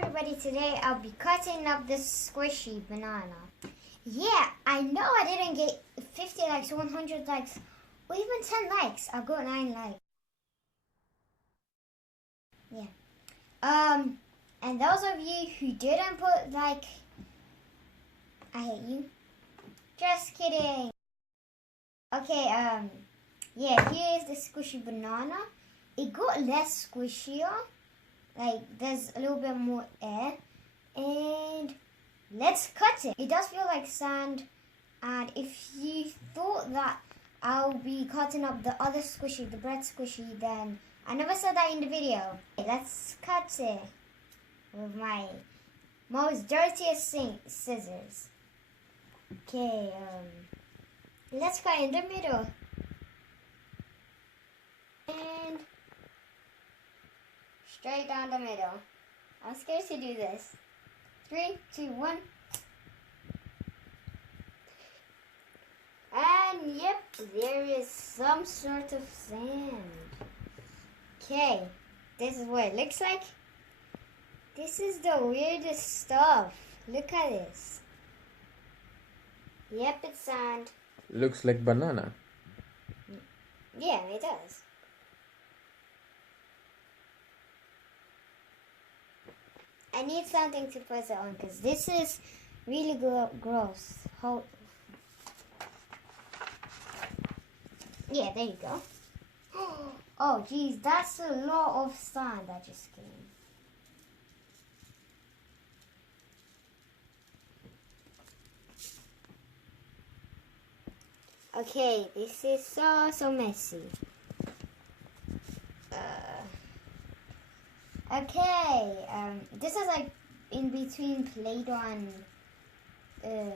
everybody, today I'll be cutting up this squishy banana. Yeah, I know I didn't get 50 likes, 100 likes, or even 10 likes. I got 9 likes. Yeah. And those of you who didn't put like, I hate you. Just kidding. Okay, yeah, here's the squishy banana. It got less squishier. Like, there's a little bit more air. And let's cut it. It does feel like sand. And if you thought that I'll be cutting up the other squishy, the bread squishy, then I never said that in the video. Let's cut it with my most dirtiest scissors. Okay, let's cut in the middle. And straight down the middle. I'm scared to do this. 3, 2, 1. And yep, there is some sort of sand. Okay, this is what it looks like. This is the weirdest stuff. Look at this. Yep, it's sand. Looks like banana. Yeah, it does. I need something to put it on because this is really gross. Yeah, there you go. Oh, geez, that's a lot of sand that just came. Okay, this is so messy. Okay, this is like in between Play-Doh and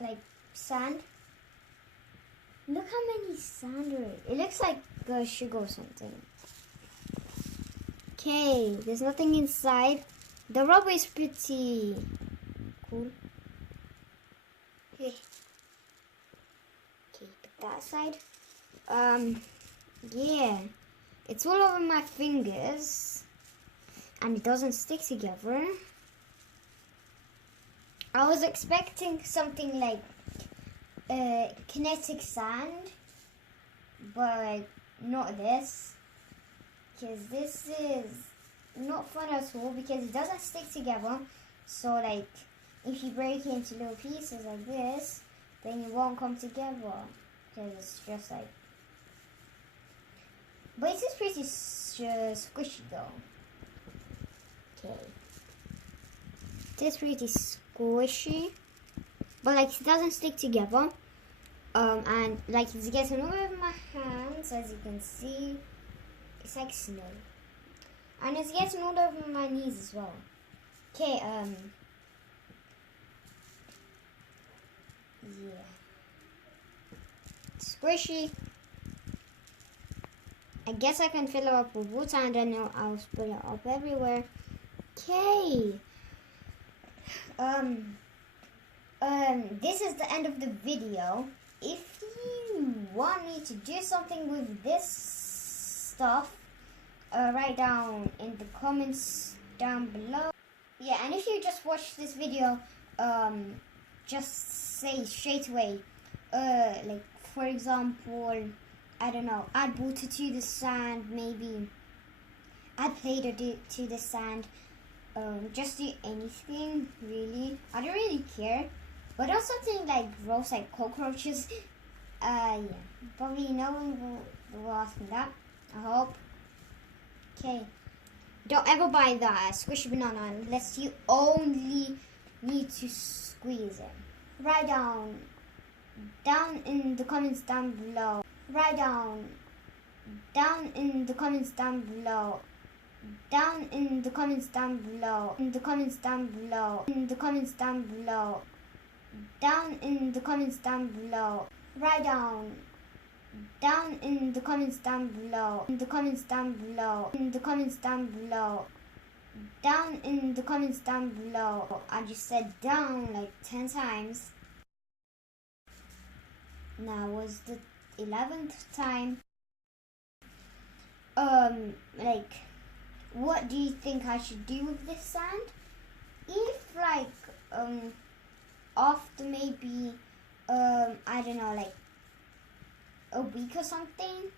like sand. Look how many sand there is. It looks like sugar or something. Okay, there's nothing inside. The rubber is pretty cool. Okay, put that aside. Yeah, it's all over my fingers and it doesn't stick together. I was expecting something like kinetic sand, but like not this, because this is not fun at all because it doesn't stick together. So like if you break it into little pieces like this, then it won't come together because it's just like, but it is pretty squishy though. Okay, it is pretty squishy, but like it doesn't stick together. And like it's getting all over my hands, as you can see. It's like snow. And it's getting all over my knees as well. Okay, yeah. Squishy. I guess I can fill it up with water and then I'll spill it up everywhere. Okay. This is the end of the video. If you want me to do something with this stuff, write down in the comments down below. Yeah, and if you just watch this video, just say straight away, like for example, I don't know, add water to the sand, maybe add Play-Doh to the sand. Just do anything really. I don't really care. But also something like gross, like cockroaches. Yeah, probably no one will ask me that. I hope. Okay. Don't ever buy the squishy banana unless you only need to squeeze it. Write down in the comments down below. Write down in the comments down below. Down in the comments down below. In the comments down below. In the comments down below. Down in the comments down below. Write down in the comments down below. In the comments down below. In the comments down below. Down in the comments down below. I just said down like 10 times. Now was the 11th time. Like what do you think I should do with this sand? If like after maybe I don't know, like a week or something,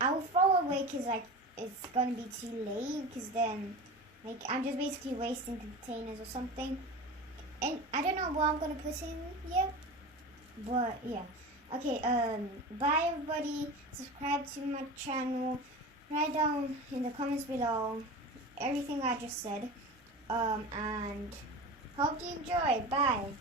I will throw away because like it's gonna be too late, because then like I'm just basically wasting containers or something, and I don't know what I'm gonna put in yet, but yeah. Okay, bye everybody. Subscribe to my channel. Write down in the comments below everything I just said, and hope you enjoy. Bye.